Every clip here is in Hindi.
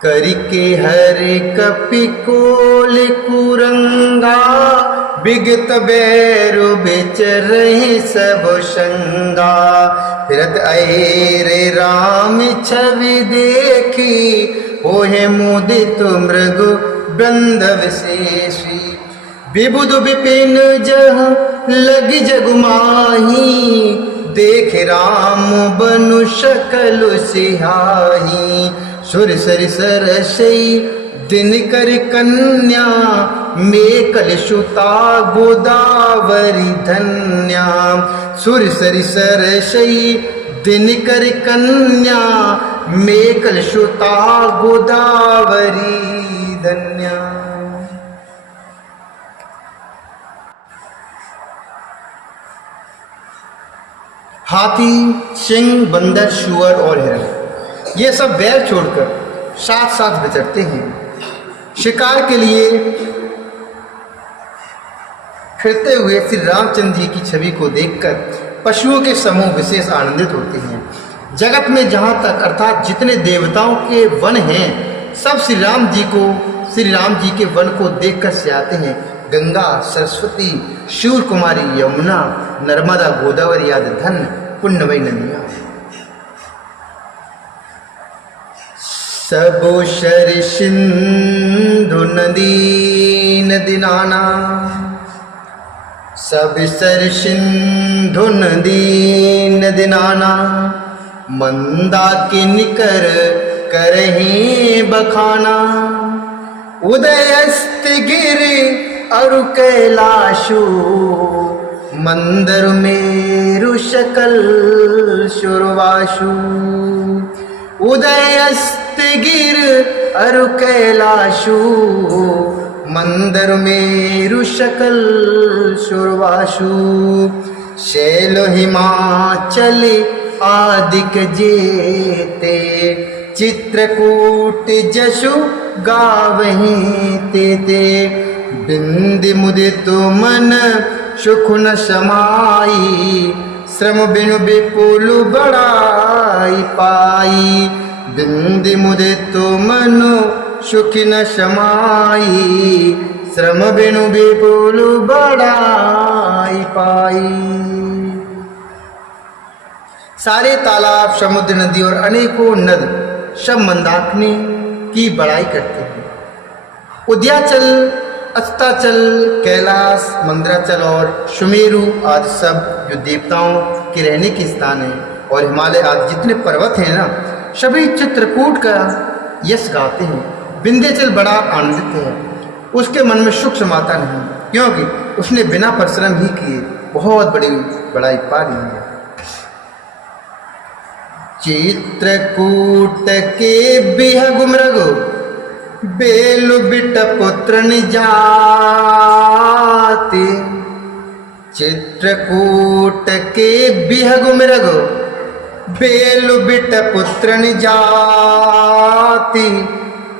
करके हर कपिकोल कुरंगा, बिगत बैरु बिच रहे सब शंगा। फिरत आए रे राम छवि देखी, होहे मुदित मृगु बृंद विशेषी। विबुध विपिन जह लगी जगुमाही, देख राम बनु शकल सिहाही। सुर सरि सरसई दिनकर कन्या, मेकल सुता गोदावरी धन्या। सुर सरि सरसई दिनकर कन्या, मेकल सुता गोदावरी धन्या। हाथी, सिंह, बंदर, शुअर और हिरण ये सब बैल छोड़कर साथ साथ विचरते हैं। शिकार के लिए फिरते हुए श्री रामचंद्र जी की छवि को देखकर पशुओं के समूह विशेष आनंदित होते हैं। जगत में जहाँ तक अर्थात जितने देवताओं के वन हैं, सब श्री राम जी के वन को देखकर सियाते हैं। गंगा, सरस्वती, शूर कुमारी, यमुना, नर्मदा, गोदावरी आदि धन पुण्यमयी नदियाँ। सबो शर सिंधु नदी नदी नाना, सब सर सिंधु नदी नदी नाना। मंदाकिनी करहीं बखाना, उदय अस्त गिर अरु कैलाशु। मंदर मेरु शकल शुरवाशु, उदय अस्त गिर अरु कैलाशु। मंदर मेरु शकल शुरवाशु। शैल हिमाचल आदिक जेते, चित्रकूट जसु गावहीं तेते। बिंदि मुदित मन सुख न समाई, श्रम बिनु विपुल बड़ाई पाई। बिंदि मुदित मनु सुख न समाई, श्रम बिनु विपुल बड़ाई पाई। सारे तालाब, समुद्र, नदी और अनेकों नद सब मंदाकिनी की बड़ाई करते हैं। उद्याचल, अस्ताचल, कैलाश, मंदराचल और सुमेरु आदि सब जो देवताओं के रहने के स्थान है, और हिमालय आदि जितने पर्वत हैं ना, सभी चित्रकूट का यश गाते हैं। विंध्याचल बड़ा आनंदित है, उसके मन में सुख समाता नहीं, क्योंकि उसने बिना परिश्रम ही किए बहुत बड़ी बड़ाई पा ली है। चित्रकूट के बिहग मृगो, बेलु बिट पुत्र न जाते। चित्रकूट के बिहग मृगो, बेलु बिट पुत्र न जाति।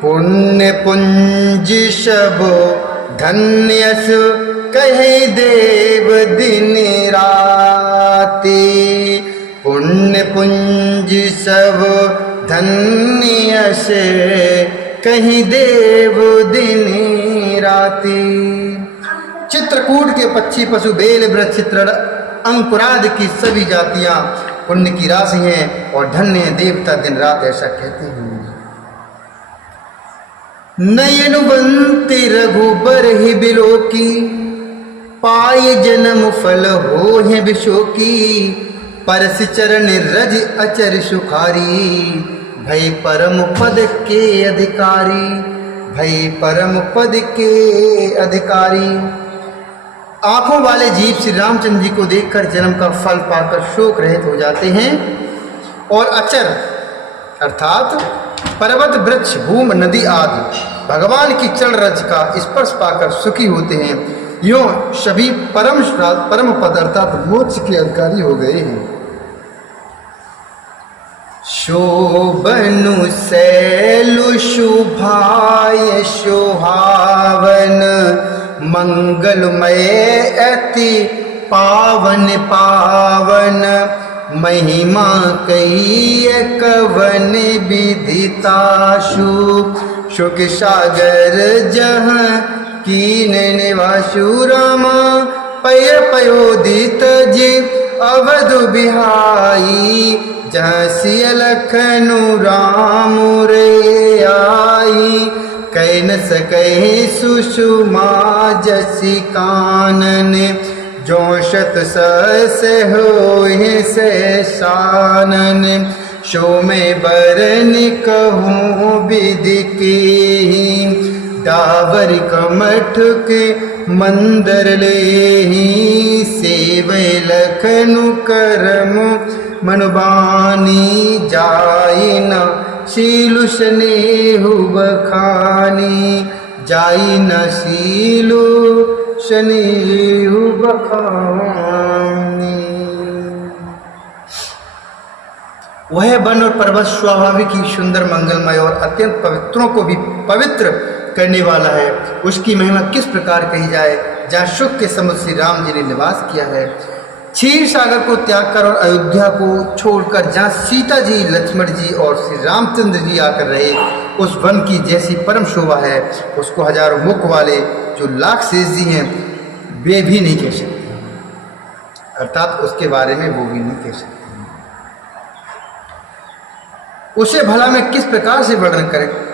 पुण्य पुंज सबो धन्यसु, कहे देव दिन राति। पुण्य पुंज सब धन्यस, कहीं देव दिन राति। चित्रकूट के पक्षी, पशु, बेल, वृक्ष, चित्र, अंकुरादि की सभी जातियां पुण्य की राशि हैं और धन्य है। देवता दिन रात ऐसा कहते हैं। नयनवंती रघुबर ही बिलोकी, पाए जन्म फल हो है विशोकी। परस चरण रज अचर सुखारी, भय परम पद के अधिकारी। भय परम पद के अधिकारी। आंखों वाले जीव श्री रामचंद्र जी को देखकर जन्म का फल पाकर शोक रहित हो जाते हैं, और अचर अर्थात पर्वत, वृक्ष, भूमि, नदी आदि भगवान की चरण रज का स्पर्श पाकर सुखी होते हैं। यूं सभी परम पद अर्थात मोक्ष के अधिकारी हो गए हैं। शोभनु सैलु शुभाय सुहावन, मंगलमय अति पावन पावन। महिमा कही कवन विदिताशु शुक सागर जह कीन निवासु रामा पय पयोदित जीव अवधु बिहाई जहाँ सिय लखनु राम रे आई कह न सके सुषुमा जसी कानन जो शत सस हो से शानन शो में बरन कहूँ विधि की डावर कमठ के मंदर ले सेव लखनु करम मनुबानी जाय न शीलु स्नेहु बखानी जाय न शीलु स्नेहु बखानी। वह वन और पर्वत स्वाभाविक ही सुंदर मंगलमय और अत्यंत पवित्रों को भी पवित्र करने वाला है। उसकी महिमा किस प्रकार कही जाए। जहाँ सुख के समुद्र श्री राम जी ने निवास किया है, क्षीर सागर को त्याग कर और अयोध्या को छोड़कर जहाँ सीता जी, लक्ष्मण जी और श्री रामचंद्र जी आकर रहे, उस वन की जैसी परम शोभा है उसको हजारों मुख वाले जो लाख शेष जी हैं वे भी नहीं कह सकते, अर्थात उसके बारे में वो भी नहीं कह सकते। उसे भला मैं किस प्रकार से वर्णन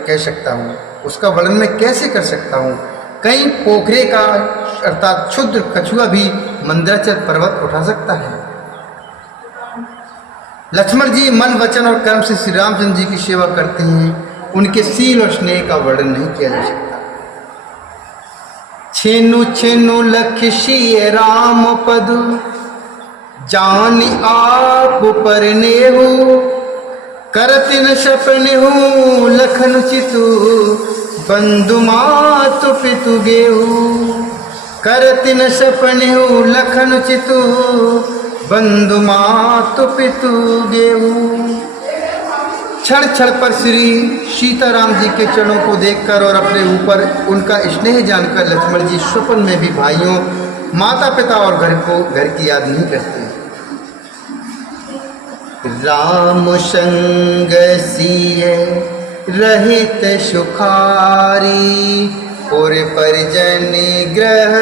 कह सकता हूँ, उसका वर्णन मैं कैसे कर सकता हूँ। कहीं पोखरे का अर्थात क्षुद्र कछुआ भी मंदराचल पर्वत उठा सकता है। लक्ष्मण जी मन वचन और कर्म से श्री रामचंद्र जी की सेवा करते हैं, उनके शील और स्नेह का वर्णन नहीं किया जा सकता। छेनु छेनु लक्ष्य राम पद जान आप पर नेहु करति न सपने हूँ लखन चितु बंधु मातु पितु गेहू करति न सपने हूँ लखन चितु बंधु मातु पितु गेहू। क्षण क्षण पर श्री सीताराम जी के चरणों को देखकर और अपने ऊपर उनका स्नेह जानकर लक्ष्मण जी स्वप्न में भी भाइयों, माता पिता और घर की याद नहीं करते। राम संग सिय रहित सुखारी और परिजन ग्रह